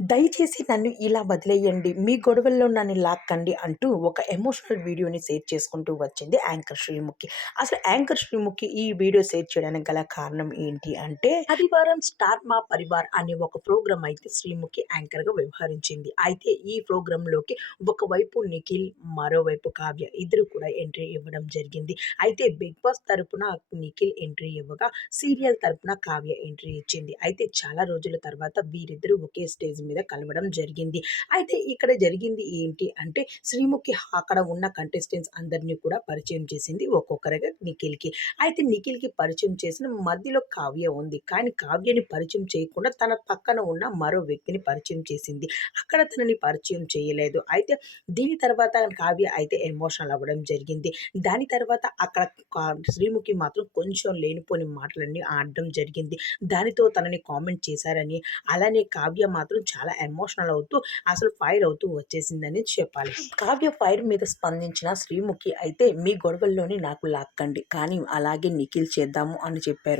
దయచేసి నన్ను ఇలా వదిలేయండి. మీ గొడవల్లో నన్ను లాక్కండి అంటూ ఒక ఎమోషనల్ వీడియోని షేర్ చేసుకుంటూ వచ్చింది యాంకర్ శ్రీముఖి. అసలు యాంకర్ శ్రీముఖి ఈ వీడియో షేర్ చేయడానికి గల కారణం ఏంటి అంటే, ఆదివారం స్టార్ మా పరివార్ అనే ఒక ప్రోగ్రామ్ అయితే శ్రీముఖి యాంకర్‌గా వ్యవహరించింది. అయితే ఈ ప్రోగ్రామ్‌లోకి ఒకవైపు నిఖిల్, మరోవైపు కావ్య ఇద్దరు కూడా ఎంట్రీ ఇవ్వడం జరిగింది. అయితే బిగ్ బాస్ తరపున నిఖిల్ ఎంట్రీ ఇవ్వగా, సీరియల్ తరపున కావ్య ఎంట్రీ ఇచ్చింది. అయితే చాలా రోజుల తర్వాత వీరిద్దరూ ఒకే స్టేజ్ మీద కలవడం జరిగింది. అయితే ఇక్కడ జరిగింది ఏంటి అంటే, శ్రీముఖి అక్కడ ఉన్న కంటెస్టెంట్స్ అందరిని కూడా పరిచయం చేసింది ఒక్కొక్కరుగా నిఖిల్‌కి. అయితే నిఖిల్‌కి పరిచయం చేసిన మధ్యలో కావ్య ఉంది. కానీ కావ్యని పరిచయం చేయకుండా తన పక్కన ఉన్న మరో వ్యక్తిని పరిచయం చేసింది. అక్కడ తనని పరిచయం చేయలేదు. అయితే దీని తర్వాత కావ్య అయితే ఎమోషనల్ అవ్వడం జరిగింది. దాని తర్వాత అక్కడ శ్రీముఖి మాత్రం కొంచెం లేనిపోని మాటలన్నీ ఆడడం జరిగింది. దానితో తనని కామెంట్ చేశారని, అలానే కావ్య మాత్రం చాలా ఎమోషనల్ అవుతూ అసలు ఫైర్ అవుతూ వచ్చేసిందని చెప్పాలి. కావ్య ఫైర్ మీద స్పందించిన శ్రీముఖి అయితే, మీ గొడవల్లోని నాకు లాక్కండి, కానీ అలాగే నిఖిల్ చేద్దాము అని చెప్పారు.